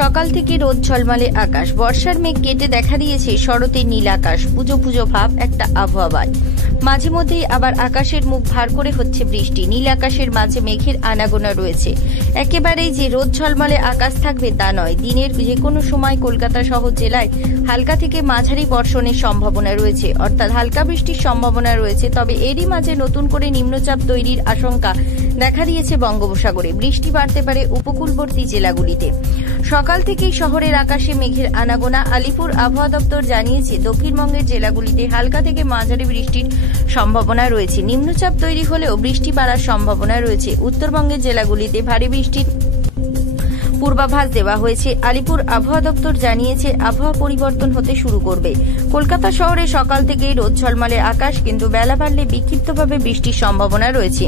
সকাল থেকে রোদ ঝলমলে আকাশ, বর্ষার মেঘ কেটে দেখা দিয়েছে শরতের নীল আকাশ। পুজো পুজো ভাব একটা আবহাওয়ায়। মাঝে মধ্যেই আবার আকাশের মুখ ভার করে হচ্ছে বৃষ্টি। নীল আকাশের মাঝে মেঘের আনাগোনা রয়েছে। একেবারেই যে রোদ ঝলমলে আকাশ থাকবে তা নয়, দিনের যে কোনো সময় কলকাতা সহ জেলায় হালকা থেকে মাঝারি বর্ষণের সম্ভাবনা রয়েছে, অর্থাৎ হালকা বৃষ্টির সম্ভাবনা রয়েছে। তবে এরই মাঝে নতুন করে নিম্নচাপ তৈরির আশঙ্কা দেখা দিয়েছে বঙ্গোপসাগরে। বৃষ্টি বাড়তে পারে উপকূলবর্তী জেলাগুলিতে। সকাল থেকেই শহরের আকাশে মেঘের আনাগোনা। আলিপুর আবহাওয়া দপ্তর জানিয়েছে, দক্ষিণবঙ্গের জেলাগুলিতে হালকা থেকে মাঝারি বৃষ্টির সম্ভাবনা রয়েছে। নিম্নচাপ তৈরি হলেও বৃষ্টি বাড়ার সম্ভাবনা রয়েছে। উত্তরবঙ্গের জেলাগুলিতে ভারী বৃষ্টির পূর্বাভাস দেওয়া হয়েছে। আলিপুর আবহাওয়া দপ্তর জানিয়েছে, আবহাওয়া পরিবর্তন হতে শুরু করবে। কলকাতা শহরে সকাল থেকেই রোদ ঝলমলে আকাশ, কিন্তু বেলা বাড়লে বিক্ষিপ্তভাবে বৃষ্টির সম্ভাবনা রয়েছে।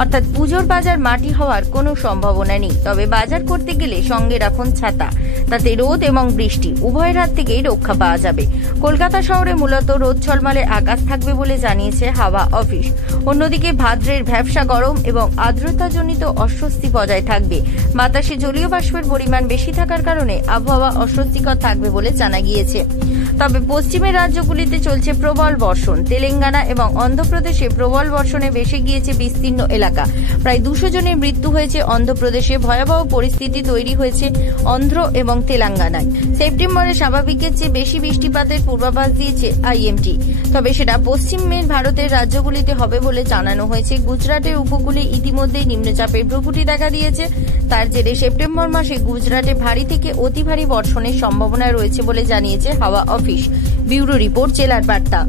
অর্থাৎ পুজোর বাজার মাটি হওয়ার কোনো সম্ভাবনা নেই। তবে বাজার করতে গেলে সঙ্গে রাখুন ছাতা, তাতে রোদ এবং বৃষ্টি উভয়ের হাত থেকেই রক্ষা পাওয়া যাবে। কলকাতা শহরে মূলত রোদ ঝলমলে আকাশ থাকবে বলে জানিয়েছে হাওয়া অফিস। অন্যদিকে ভাদ্রের ভ্যাপসা গরম এবং আর্দ্রতাজনিত অস্বস্তি বজায় থাকবে। বাতাসে জলীয় বাষ্পের পরিমাণ বেশি থাকার কারণে আবহাওয়া অস্বস্তিকর থাকবে বলে জানা গিয়েছে। তবে পশ্চিমের রাজ্যগুলিতে চলছে প্রবল বর্ষণ। তেলেঙ্গানা এবং অন্ধ্রপ্রদেশে প্রবল বর্ষণে ভেসে গিয়েছে বিস্তীর্ণ এলাকা। প্রায় 200 জনের মৃত্যু হয়েছে অন্ধ্রপ্রদেশে। ভয়াবহ পরিস্থিতি তৈরি হয়েছে অন্ধ্র এবং তেলেঙ্গানায়। সেপ্টেম্বরে স্বাভাবিকের চেয়ে বেশি বৃষ্টিপাতের পূর্বাভাস দিয়েছে আইএমডি। তবে সেটা পশ্চিমের ভারতের রাজ্যগুলিতে হবে বলে জানানো হয়েছে। গুজরাটের উপকূলে ইতিমধ্যেই নিম্নচাপের প্রকৃতি দেখা দিয়েছে। তার জেরে সেপ্টেম্বর মাসে গুজরাটে ভারী থেকে অতি ভারী বর্ষণের সম্ভাবনা রয়েছে বলে জানিয়েছে হাওয়া অফিস। ব্যুরো রিপোর্ট, জেলার বার্তা।